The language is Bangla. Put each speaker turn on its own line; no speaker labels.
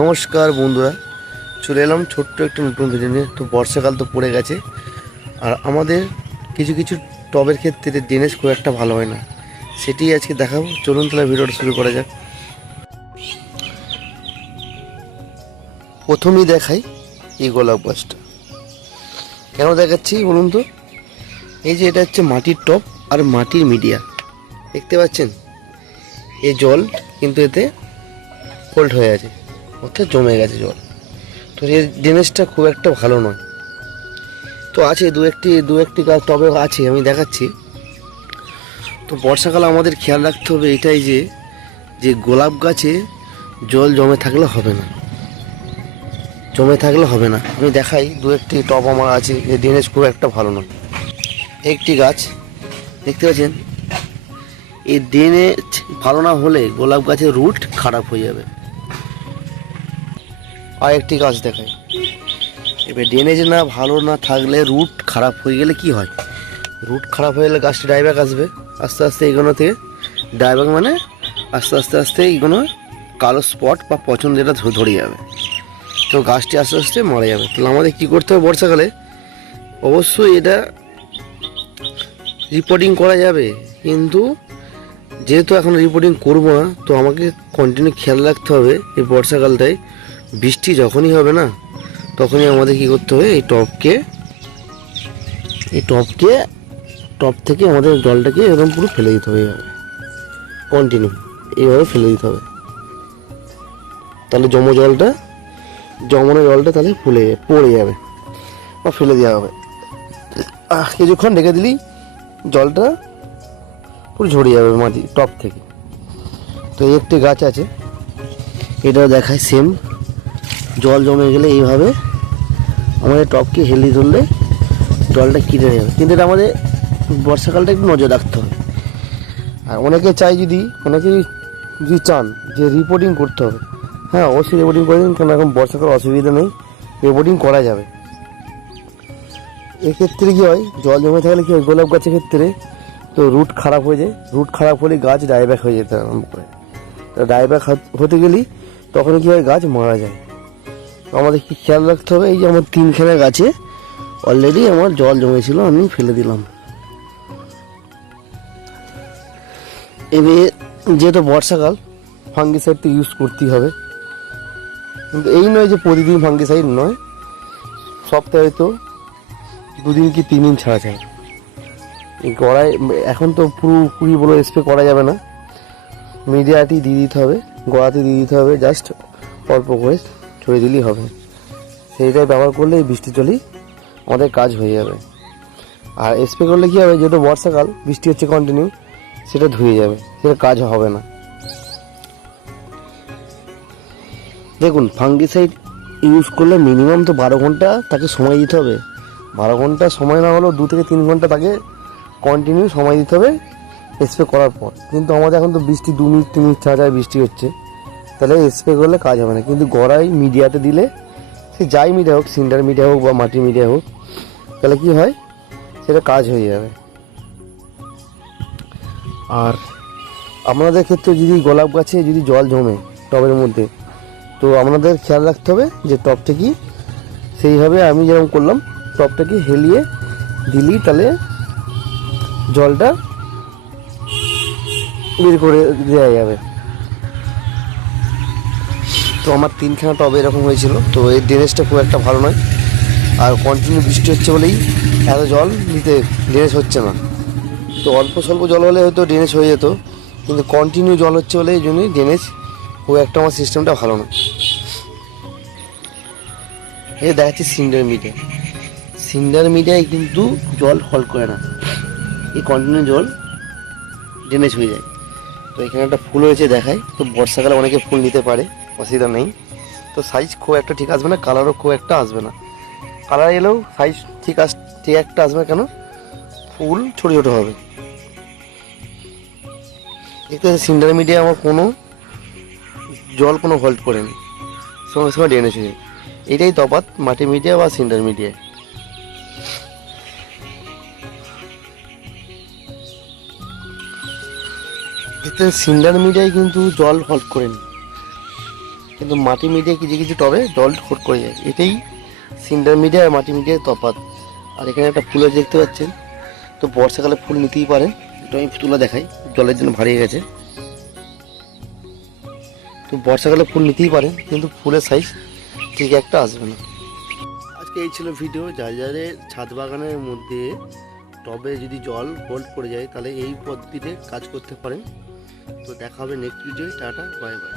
নমস্কার বন্ধুরা, চলে এলাম ছোট্ট একটা নতুন ভিডিও নিয়ে। তো বর্ষাকাল তো পড়ে গেছে, আর আমাদের কিছু কিছু টবের ক্ষেত্রে ড্রেনেজ খুব একটা ভালো হয় না। সেটি আজকে দেখাবো, চলুন তাহলে ভিডিওটা শুরু করা যাক। প্রথমেই দেখাই এই গোলাপ গাছটা। কেন দেখাচ্ছি বলুন তো? এই যে এটা হচ্ছে মাটির টব আর মাটির মিডিয়া। দেখতে পাচ্ছেন? এই জল, কিন্তু এতে ফোল্ড হয়ে আছে। অর্থাৎ জমে গেছে জল। তো এর ড্রেনেজটা খুব একটা ভালো নয়। তো আছে, দু একটি দু একটি গাছ টবে আছে, আমি দেখাচ্ছি। তো বর্ষাকালে আমাদের খেয়াল রাখতে হবে এটাই যে যে গোলাপ গাছে জল জমে থাকলে হবে না। জমে থাকলে হবে না। আমি দেখাই, দু একটি টব আমার আছে যে ড্রেনেজ খুব একটা ভালো নয়। একটি গাছ, দেখতে পাচ্ছেন? এই ড্রেনেজ ভালো না হলে গোলাপ গাছের রুট খারাপ হয়ে যাবে। আর একটি গাছ দেখায় এবার ড্রেনেজ না ভালো না থাকলে রুট খারাপ হয়ে গেলে কি হয়? রুট খারাপ হয়ে গেলে গাছটি ডাইব্যাক আসবে। আস্তে আস্তে এগুলো থেকে ডাইব্যাক মানে আস্তে আস্তে আস্তে এইগুলো কালো স্পট বা পছন্দ যেটা ধরে যাবে। তো গাছটি আস্তে আস্তে মারা যাবে। তাহলে আমাদের কী করতে হবে বর্ষাকালে? অবশ্যই এটা রিপোর্টিং করা যাবে। কিন্তু যেহেতু এখন রিপোর্টিং করব না, তো আমাকে কন্টিনিউ খেয়াল রাখতে হবে এই বর্ষাকালটায়। বৃষ্টি যখনই হবে না, তখনই আমাদের কি করতে হবে? এই টপকে এই টপকে, টপ থেকে আমাদের জলটাকে এরকম পুরো ফেলে দিতে হবে এইভাবে কন্টিনিউ এইভাবে ফেলে দিতে হবে। তাহলে জমো জলটা, জমানো জলটা তাহলে ফুলে পড়ে যাবে বা ফেলে দেওয়া হবে। কিছুক্ষণ রেখে দিলেই জলটা পুরো ঝরে যাবে মাটি, টপ থেকে। তো একটি গাছ আছে, এটাও দেখায় সেম জল জমে গেলে এইভাবে আমাদের টপকে হেলি ধরলে জলটা কিনে যাবে কিন্তু এটা আমাদের বর্ষাকালটা একটু নজর রাখতে হবে। আর অনেকে চাই যদি, অনেকে যদি চান যে রিপোর্টিং করতে হবে। হ্যাঁ অবশ্যই রিপোর্টিং করে দিন কারণ এখন বর্ষাকাল অসুবিধা নেই রিপোর্টিং করা যাবে। এক্ষেত্রে কী হয়, জল জমে থাকলে কী হয়, গোলাপ গাছের ক্ষেত্রে তো রুট খারাপ হয়ে যায়। রুট খারাপ হলে গাছ ডাইব্যাক হয়ে যেতে আরম্ভ করে। তো ডাইব্যাক হতে গেলেই তখন কী হয়, গাছ মারা যায়। আমাদের কি খেয়াল রাখতে হবে, এই যে আমার তিনখানা গাছে অলরেডি আমার জল জমেছিল, আমি ফেলে দিলাম। এবার যেহেতু বর্ষাকাল ফাঙ্গিসাইড তো ইউজ করতেই হবে। কিন্তু এই নয় যে প্রতিদিন ফাঙ্গিসাইড নয়, সপ্তাহে তো দুদিন কি তিন দিন ছাড়া ছাড়া এই গড়ায় এখন তো পুরোপুরি বলে স্প্রে করা যাবে না। মিডিয়াতেই দিয়ে দিতে হবে, গড়াতে দিয়ে দিতে হবে জাস্ট অল্প করে। ছড়িয়ে দিলেই হবে। সেইটাই ব্যবহার করলে এই বৃষ্টি চলেই আমাদের কাজ হয়ে যাবে। আর স্প্রে করলে কী হবে, যেহেতু বর্ষাকাল, বৃষ্টি হচ্ছে কন্টিনিউ সেটা ধুয়ে যাবে, সেটা কাজ হবে না। দেখুন ফাঙ্গিসাইড ইউজ করলে মিনিমাম তো বারো ঘণ্টা তাকে সময় দিতে হবে। বারো ঘণ্টা সময় না হলেও দু থেকে তিন ঘণ্টা তাকে কন্টিনিউ সময় দিতে হবে স্প্রে করার পর। কিন্তু আমাদের এখন তো বৃষ্টি দু মিনিট, তিন মিনিট ছাড়া বৃষ্টি হচ্ছে। তাহলে স্প্রে করলে কাজ হবে না। কিন্তু গড়াই মিডিয়াতে দিলে, সে যাই মিডিয়া হোক, সিন্ডার মিডিয়া হোক বা মাটির মিডিয়া হোক, তাহলে কি হয়? সেটা কাজ হয়ে যাবে। আর আপনাদের ক্ষেত্রে যদি গোলাপ গাছে যদি জল জমে টবের মধ্যে, তো আপনাদের খেয়াল রাখতে হবে যে টবটা কি সেইভাবে আমি যেরকম করলাম টবটাকে হেলিয়ে দিলেই তাহলে জলটা বের করে দেওয়া যাবে। তো আমার তিনখানা টবে এরকম হয়েছিল। তো এই ড্রেনেজটা খুব একটা ভালো নয়। আর কন্টিনিউ বৃষ্টি হচ্ছে বলেই এত জল নিতে ড্রেনেজ হচ্ছে না। তো অল্প স্বল্প জল হলে হয়তো ড্রেনেজ হয়ে যেত, কিন্তু কন্টিনিউ জল হচ্ছে বলে এই জন্যই ড্রেনেজ খুব একটা আমার সিস্টেমটা ভালো না এই দেখাচ্ছি সিন্ডার মিডিয়া সিন্ডার মিডিয়ায় কিন্তু জল হল করে না। এই কন্টিনিউ জল ড্রেনেজ হয়ে যায়। তো এখানে একটা ফুল হয়েছে দেখায়। তো বর্ষাকালে অনেকে ফুল নিতে পারে। অসুবিধা নেই। তো সাইজ খুব একটা ঠিক আসবে না কালারও খুব একটা আসবে না। কালার এলেও সাইজ ঠিক আস, ঠিক একটা আসবে কেন? ফুল ছোটো ছোটো হবে। দেখতে সিন্ডার মিডিয়া আমার কোনো জল কোনো হোল্ড করেনি। সঙ্গে সঙ্গে ড্রেনেজ হয়ে এটাই তফাৎ মাটি মিডিয়া বা সিন্ডার মিডিয়া দেখতে সিন্ডার মিডিয়ায় কিন্তু জল হোল্ড করেনি। কিন্তু মাটি মিডিয়া কিছু কিছু টবে জল খোট করে যায়। এটাই সিন্ডার মিডিয়া আর মাটি মিডিয়ার তফাৎ। আর এখানে একটা ফুল দেখতে পাচ্ছেন। তো বর্ষাকালে ফুল নিতেই পারেন। তো আমি তুলা দেখাই। জলের জন্য ভারিয়ে গেছে। তো বর্ষাকালে ফুল নিতেই পারেন, কিন্তু ফুলের সাইজ ঠিক একটা আসবে না। আজকে এই ছিল ভিডিও। যার যারে ছাদ বাগানের মধ্যে টবে যদি জল হোল্ড করে যায়, তাহলে এই পদ্ধতিতে কাজ করতে পারেন। তো দেখা হবে next video tata bye bye